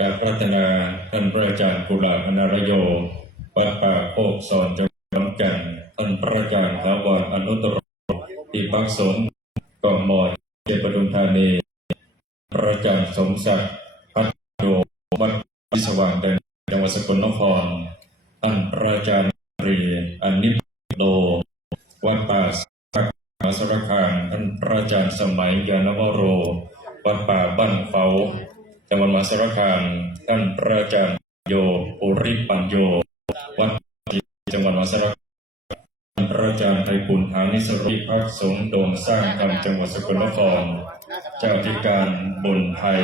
กาบพัฒนาท่านพระอาจารย์กุลาพนารโยวัดป่าโคกสอนจังหวัดขอนแก่นท่านพระอาจารย์ถาวรอนุตตรที่พักสงฆ์กองมอดเจปทุมธานีพระอาจารย์สมศักดิ์พัฒโยวัดพิสว่างแดนจังหวัดสกลนครท่านพระอาจารย์เรีอนิพโลวัดป่าสักมาสารคามท่านพระอาจารย์สมัยยานวโรวัดป่าบ้านเฝา จังหวัดมหาสารคามท่านพระอาจารย์โยปุริปัญโย วัดจังหวัดมหาสารคามท่านพระอาจารย์ไพบุญหานิสริพักสงฆ์โด่งสร้างธรรมจังหวัดสกลนคร เจ้าอธิการบุญไทย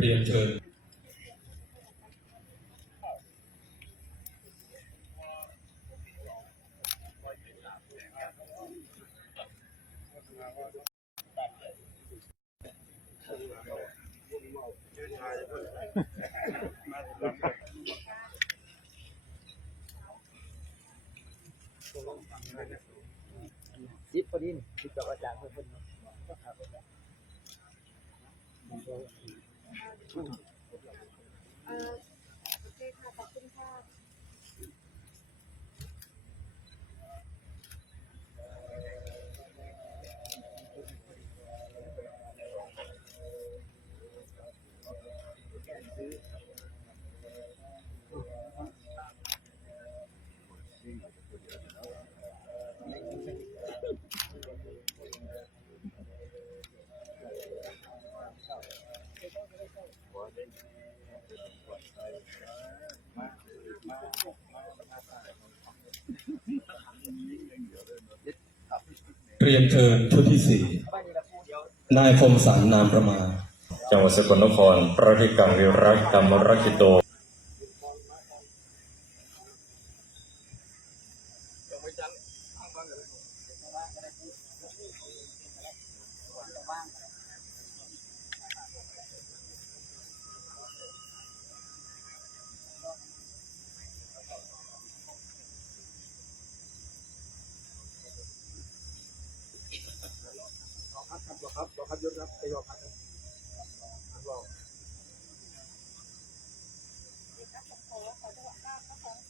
เรียนเชิญยิบพอดีนี่ยิบกับอาจารย์เพิ่นเนาะครับ เอ่อโอเคค่ะ ขอบคุณค่ะ เรียนเชิญชุดที่สี่บ้านนี้ละผู้เดียวนายคมสันนามประมา จังหวัดสกลนครพระธิการวิรักธรรมรักิโต ครับบอกครับบอกครับยศครับไปบอกครับบอก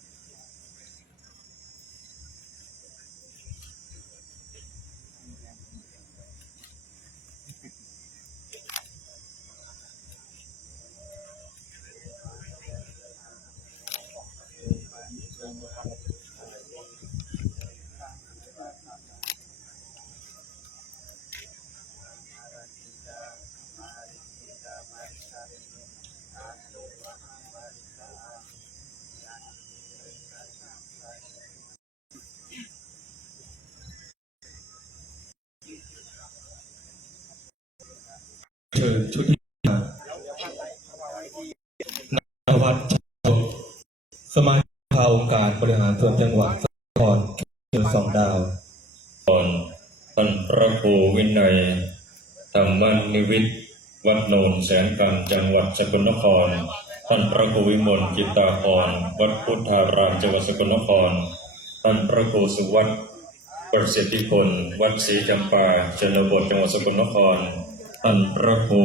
เเชิญชุดที่ห้านวัดชาสมาชิกสภาองค์การ บริหารส่วนจังหวัดสกลเชิญสองดาวท่านพระครูวินัยธรรมนิวิทย์วัดโนนแสนคำจังหวัดสกลนคร ท่านพระครูวิมลจิตตาพรวัดพุทธารามจังหวัดสกลนคร ท่านพระครูสุวัตประสิทธิพลวัดศรีจำปาชนบทจังหวัดสกลนคร ท่านพระครู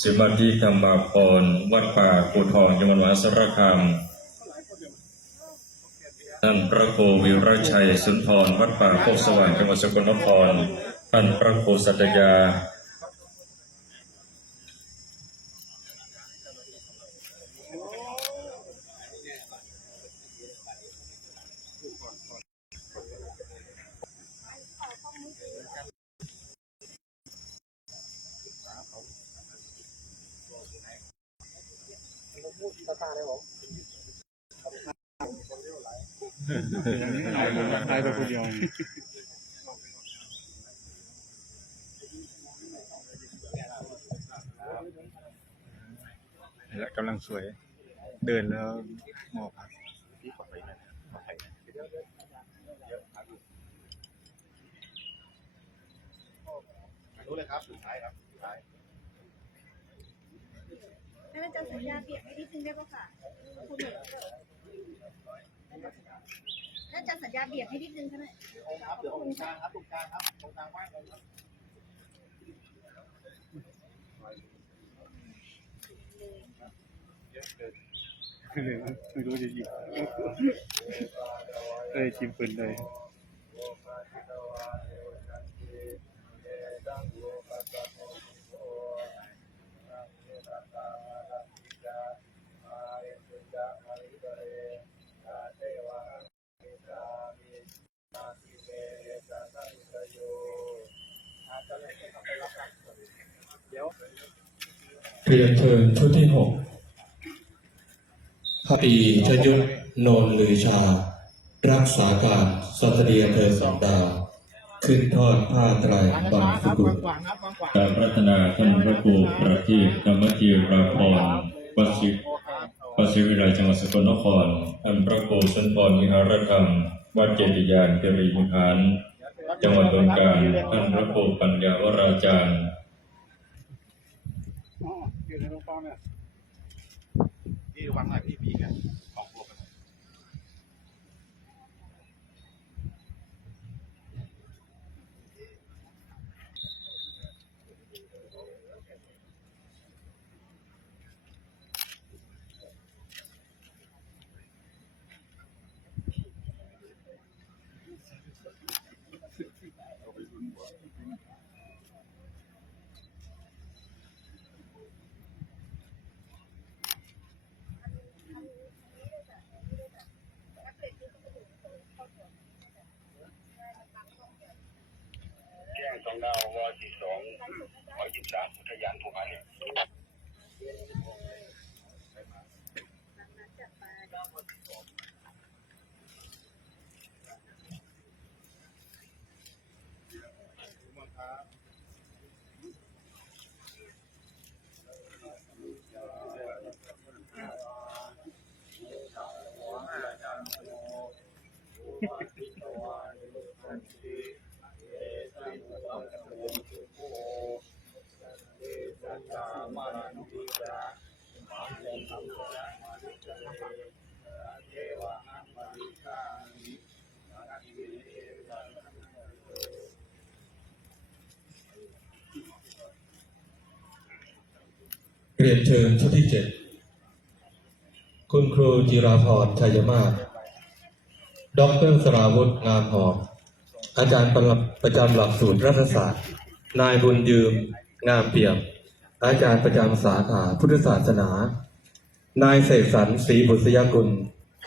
สิมาธิธรรมาพรวัดป่าปูทองจังหวัดมหาสารคาม ท่านพระครูวิรชัยสุนทรวัดป่าโคกสว่างจังหวัดสกลนคร ท่านพระครูสัตยา ตายไปคนเดียวและกำลังสวย เดินแล้วมองพักพี่ขอไปหน่อยนะขอไปหน่อยให้อาจารย์สัญญาเปลี่ยนให้นิดนึงได้ป่ะค่ะคุณหนู ให้อาจารย์สัญญาเบียดให้นิดนึงเท่านั้นไม่รู้จะหยิบเอ้ยชิมปืนเลย เรียนเชิญชุดที่หกพระตรีชยุทธโนนลือชา รักษาการสตรีอำเภอสองดาว ขึ้นทอดผ้าไตรบางสกุลกราบรัตนาท่านพระครูประทีปธรรมจีราพรวัดศิวัดศิวิไลจังหวัดสกลนครท่านพระครูสุนทรวิหารธรรมวัดเจติยานเจริญวิหารจังหวัดบึงกาฬท่านพระครูปัญญาวราจารย์ อ๋ออยู่ในโรงพยาบาลเนี่ยพี่ระวังหน่อยพี่พี่กันออกตัวกันหน่อย แจ้งสองดาววสี่สองร้อยยี่สิบสามอุทยานภูผาเหล็ก เรียนเชิญชุดที่เจ็ดคุณครูจิราพรชัยมาศดอกเตอรสราวุธงามหอมอาจารย์ประจำประจำหลักสูตรรัฐศาสตร์ นายบุญยืม งามเปี่ยม อาจารย์ประจำสาขาพุทธศาสนา นายเสกสรรศรีบุษยกุล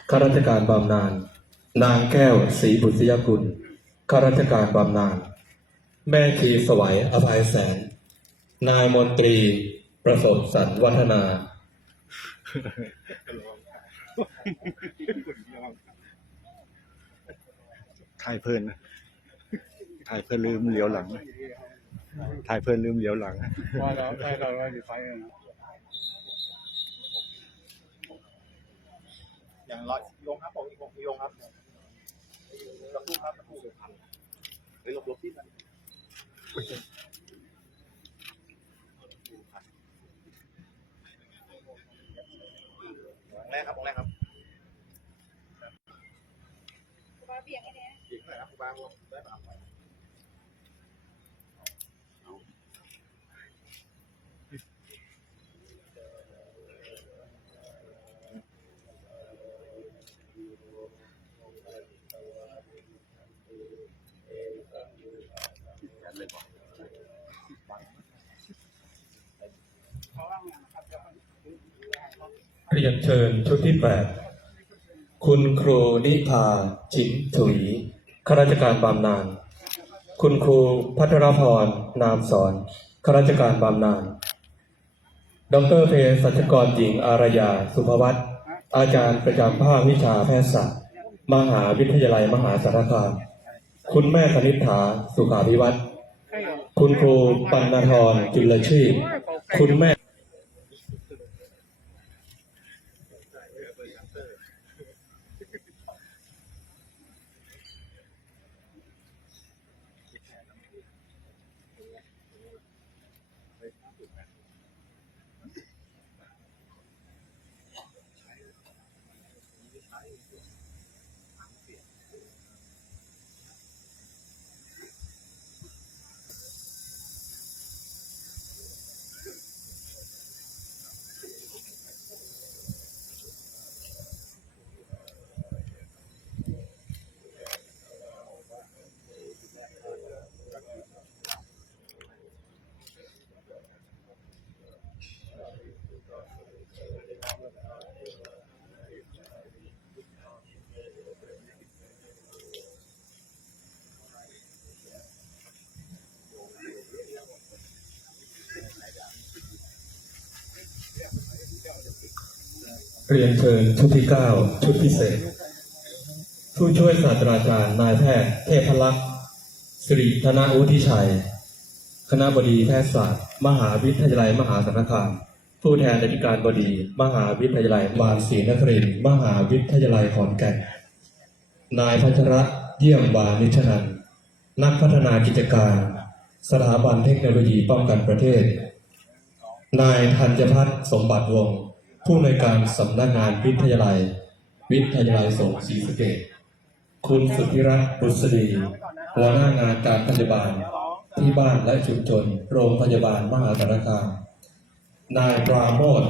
ข้าราชการบำนาญนางแก้วศรีบุษยกุลข้าราชการบำนาญแม่ชีสวัยอภัยแสน นายมนตรี ประสบสรรวัฒนา ถ่ายเพลินนะถ่ายเพลินลืมเหลียวหลังถ่ายเพื่อนลืมเลี้ยวหลังว่าเราไปเราเราอยู่ไฟอย่างร้อยโยงครับผมอีกโยงครับกระพู้ครับกระพู้เฮ้ยลบลบที่มันแรกครับองแรกครับ ว่าเบี่ยงให้แน่ อีกหน่อยครับบางวงได้ป่ะ เรียนเชิญชุดที่แปดคุณครูนิพาจิมถุยข้าราชการบำนาญคุณครูพัทรพรนามสอนข้าราชการบำนาญดรเพศสัชกรหญิงอารยาสุภวัตอาจารย์ประจำภาควิชาแพทยศาสตร์ มหาวิทยาลัยมหาสารคาม คุณแม่คณิษฐาสุขาภิวัตรคุณครูปัณณธรจุลชื่นคุณแม่ เรียนเชิญชุดที่เก้าชุดพิเศษ ผู้ช่วยศาสตราจารย์นายแพทย์เทพลักษณ์สิริธนาวุฒิชัย คณะบดีแพทยศาสตร์ มหาวิทยาลัยมหาสารคามผู้แทนอธิการบดี มหาวิทยาลัยบางศรีนครินทร์มหาวิทยาลัยขอนแก่นนายพัชระเยี่ยมวานิชนันท์นักพัฒนากิจการ สถาบันเทคโนโลยีป้องกันประเทศ นายธัญพัฒน์สมบัติวงศ์ ผู้ในการสำนักงานวิทยาลัย วิทยาลัยสงฆ์ศรีสเกต คุณสุธิรัตน์บุษดีหัวหน้างานการพยาบาลที่บ้านและชุมชนโรงพยาบาลมหาสารคามนายปราโมท